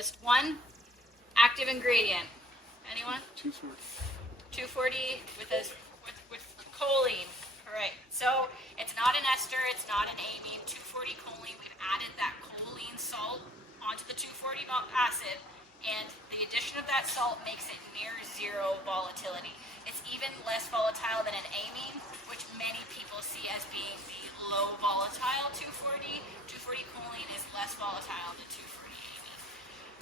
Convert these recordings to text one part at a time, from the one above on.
Enlist 1 active ingredient. Anyone? 240. 240 with choline. All right. So it's not an ester, it's not an amine. 240 choline. We've added that choline salt onto the 240 acid, and the addition of that salt makes it near zero volatility. It's even less volatile than an amine, which many people see as being the low volatile 240. 240 choline is less volatile than 240 amine.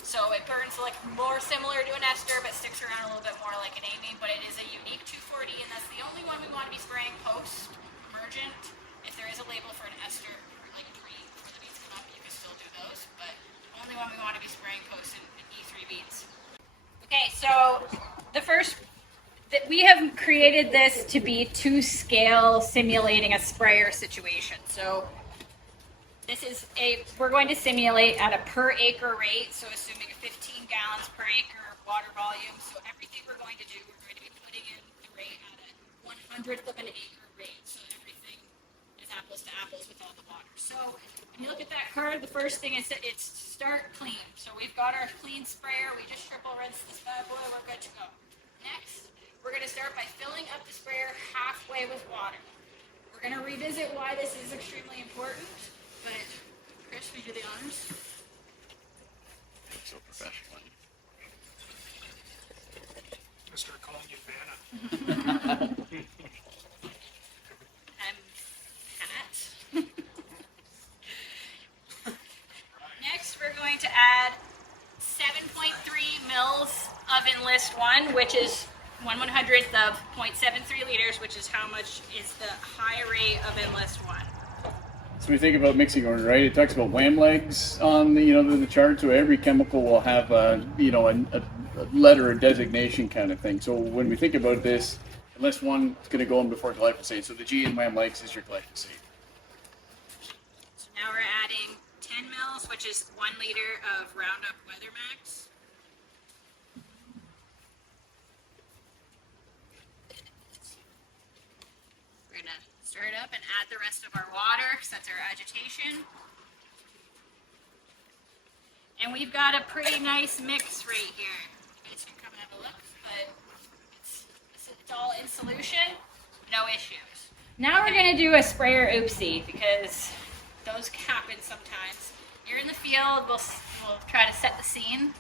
So it burns like more similar to an ester, but sticks around a little bit more like an amine, but it is a unique 240, and that's the only one we want to be spraying post-emergent. If there is a label for an ester, like pre for the beets come up, you can still do those, but the only one we want to be spraying post in E3 beets. Okay, so the first, we have created this to be to scale, simulating a sprayer situation. So this is we're going to simulate at a per acre rate, so assuming 15 gallons per acre water volume. So everything we're going to do, we're going to be putting in the rate at a 1/100th of an acre rate. So everything is apples to apples with all the water. So when you look at that card, the first thing is that it's start clean. So we've got our clean sprayer. We just triple rinse this bad boy. We're good to go. Next, we're going to start by filling up the sprayer halfway with water. We're going to revisit why this is extremely important. But Chris, will you do the honors? So professional. I'm gonna start calling you Vanna. I'm Pat. Next, we're going to add 7.3 mils of Enlist 1, which is 1/100th of 0.73 liters, which is how much is the high rate of Enlist 1. So we think about mixing order, right? It talks about WAM legs on the chart. So every chemical will have a letter or designation kind of thing. So when we think about this, unless one is going to go in before glyphosate, so the G in WAM legs is your glyphosate. So now we're adding 10 mils, which is 1 liter of Roundup WeatherMax. We're going to stir it up and add the rest of our water, because that's our agitation. And we've got a pretty nice mix right here. You guys can come and have a look, but it's all in solution, no issues. Now we're going to do a sprayer oopsie, because those happen sometimes. You're in the field, we'll try to set the scene,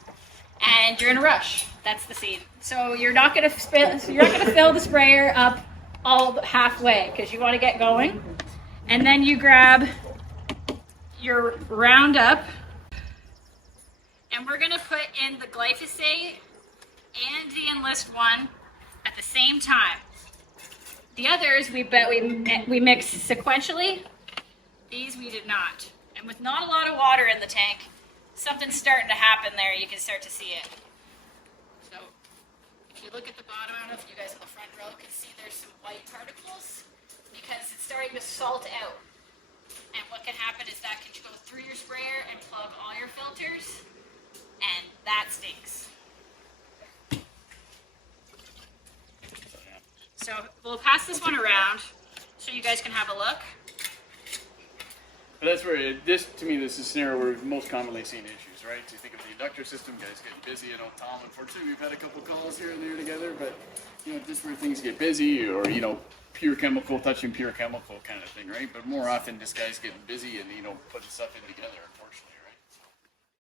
and you're in a rush. That's the scene. So you're not going to fill the sprayer up all halfway, because you want to get going. And then you grab your Roundup, and we're going to put in the glyphosate and the Enlist 1 at the same time. The others we mix sequentially. These we did not. And with not a lot of water in the tank, something's starting to happen there. You can start to see it. So if you look at the bottom, I don't know if you guys in the front row can see there's some white particles, because it's starting to salt out. And what can happen is that can go through your sprayer and plug all your filters, and that stinks. So we'll pass this one around so you guys can have a look. But that's where this is a scenario where we've most commonly seen issues, right? So you think of the inductor system, guys getting busy. I know Tom, unfortunately, we've had a couple calls here and there together, but just where things get busy, or pure chemical touching pure chemical kind of thing, right? But more often, this guy's getting busy and putting stuff in together, unfortunately.